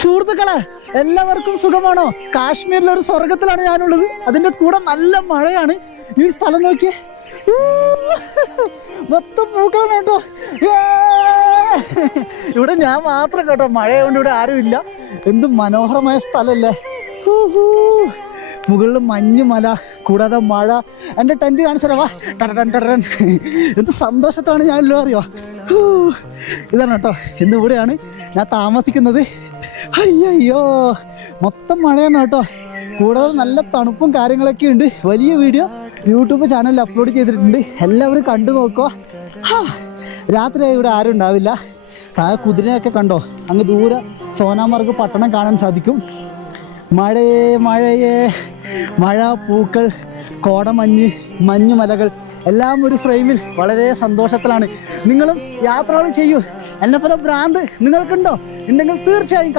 സുഹൃത്തുക്കളെ, എല്ലാവർക്കും സുഖമാണോ? കാശ്മീരിലൊരു സ്വർഗത്തിലാണ് ഞാനുള്ളത്. അതിൻ്റെ കൂടെ നല്ല മഴയാണ്. ഈ സ്ഥലം നോക്കിയേ, മൊത്തം പൂക്കളാണ് കേട്ടോ. ഇവിടെ ഞാൻ മാത്രം കേട്ടോ, മഴയുകൊണ്ട് ഇവിടെ ആരുമില്ല. എന്ത് മനോഹരമായ സ്ഥലമല്ലേ. മുകളിൽ മഞ്ഞുമല, കൂടാതെ മഴ. എൻ്റെ ടെൻറ്റ് കാണിച്ചാലോ, വാ. ടടൻ. എന്ത് സന്തോഷത്താണ് ഞാനല്ലോ, അറിയോ. ഇതാണ് കേട്ടോ, ഇന്ന് ഇവിടെയാണ് ഞാൻ താമസിക്കുന്നത്. അയ്യോ, മൊത്തം മഴയാണ് കേട്ടോ. കൂടാതെ നല്ല തണുപ്പും കാര്യങ്ങളൊക്കെ ഉണ്ട്. വലിയ വീഡിയോ യൂട്യൂബ് ചാനലിൽ അപ്ലോഡ് ചെയ്തിട്ടുണ്ട്, എല്ലാവരും കണ്ടു നോക്കുക. രാത്രിയായി ഇവിടെ ആരും ഉണ്ടാവില്ല. താഴെ കുതിരയൊക്കെ കണ്ടോ, അങ്ങ് ദൂരെ സോനാമാർഗ് പട്ടണം കാണാൻ സാധിക്കും. മഴയേ മഴ, പൂക്കൾ, കോടമഞ്ഞ്, മഞ്ഞുമലകൾ എല്ലാം ഒരു ഫ്രെയിമിൽ. വളരെ സന്തോഷത്തിലാണ്. നിങ്ങളും യാത്രകൾ ചെയ്യൂ. എന്നെപ്പോലെ ഭ്രാന്ത് നിങ്ങൾക്കുണ്ടോ? ഉണ്ടെങ്കിൽ തീർച്ചയായും